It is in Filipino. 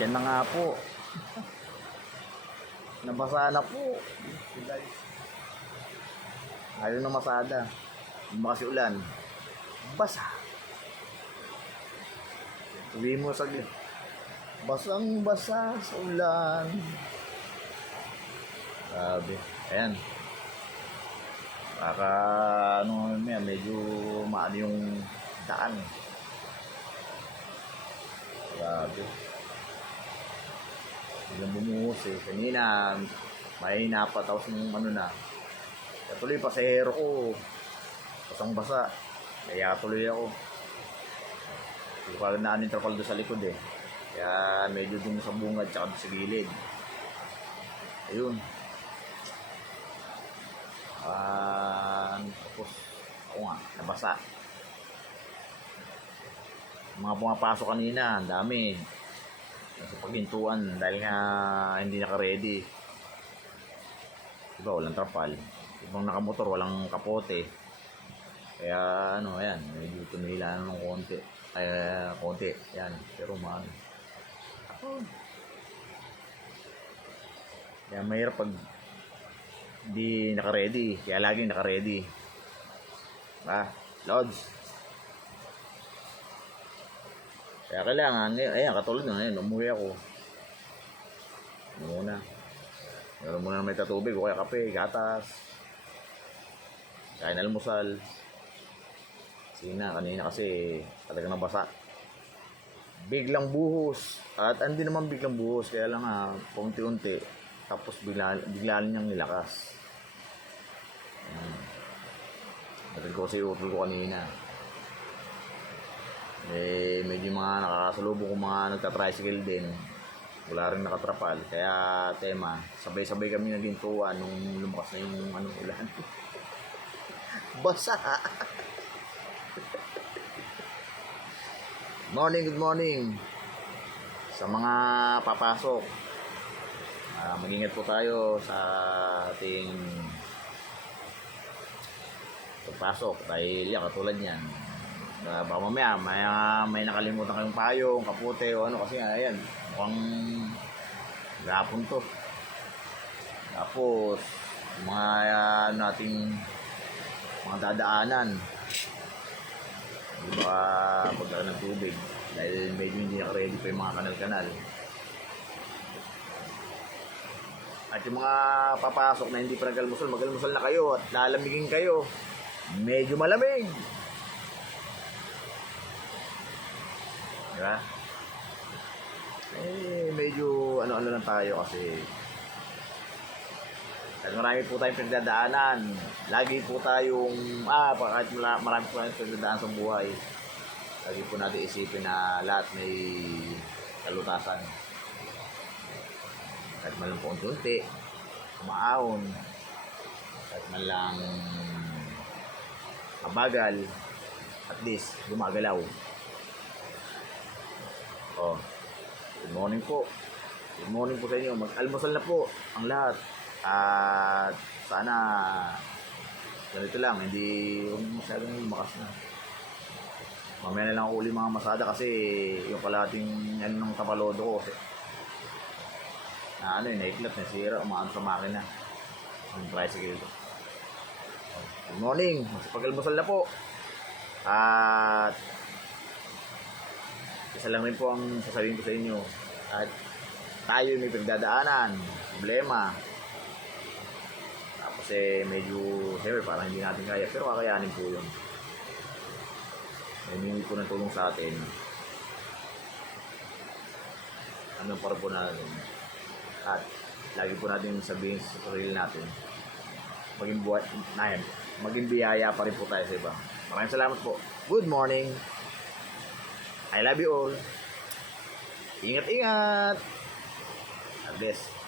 Yan na nga po. Nabasa na po. Ayaw na masada. Kasi ulan. Basa. Uwi mo sa basang basa sa ulan. Sabi. Ayan. Baka ano yan, medyo maano yung daan. Grabe. Biglang bumuhos eh. Kanina, may napataos ng ano na. Kaya tuloy pasahero ko. Basang basa. Kaya tuloy ako. Hindi ko alam na anong trapal doon sa likod eh. Kaya medyo dun sa bungad tsaka sa gilid. Ayun. Tapos ako nga, nabasa. Mga pumapasok kanina, ang dami. Sa paghintuan dahil nga hindi naka-ready. Diba, walang trapal. Ibang nakamotor, walang kapote. Kaya ano, ayan, medyo tumila na ng konti. Konti, yan. Pero man. Kaya mahirap pag hindi naka-ready. Kaya laging naka-ready. Lods. Kaya kailangan, ayan, katulad na ngayon, umuwi ako. Meron muna may tatubig o kaya kape, gatas. Kain almusal. Kanina kasi talagang nabasa. Biglang buhos. At hindi naman biglang buhos, kaya lang paunti-unti. Tapos bigla niyang nilakas. Natin ko kasi utol ko kanina. Medyo mga nakakasalubong kong mga nagta-tricycle din. Wala rin nakatrapal. Kaya tema, sabay-sabay kami naghintuan nung lumakas na yung ulan. Basa! Good morning. Sa mga papasok, mag-ingat po tayo sa ating pagpasok. Dahil yan, katulad yan. Baka mamaya may nakalimutan kayong payong, kapute o ano kasi ayan, mukhang gapon to. Tapos mga nating mga dadaanan, di ba pagdaan ng tubig dahil medyo hindi naka-ready pa yung mga kanal-kanal. At yung mga papasok na hindi pa nag-almusal, mag-almusal na kayo at lalamigin kayo. Medyo malamig. Diba? Medyo ano-ano lang tayo kasi marami po tayong pinagdadaanan. Lagi po tayong kahit marami po tayong pinagdadaan sa buhay, lagi po natin isipin na lahat may kalutasan. Kahit man lang po unti, kumaahon, kahit man lang mabagal, at least gumagalaw. Good morning po. Good morning po sa inyo. Mag-almusal na po ang lahat. At sana ganito lang, hindi masyadong lumakas na. Mamaya na lang ako uli mga masada kasi yung kalating ng tapalodo ko na naiklat, nasira, umaano sa makina ang tricycle ko. Good morning. Pag-almusal na po. At isa lang rin po ang sasabihin ko sa inyo. At tayo may pagdadaanan, problema. Tapos medyo, siyempre parang hindi natin kaya, pero kakayanin po yun. Hindi po ng tulong sa atin. Anong para po natin. At lagi po natin sabihin sa sarili natin, maging biyaya pa rin po tayo sa iba. Maraming salamat po. Good morning. I love you all. Ingat-ingat. God bless.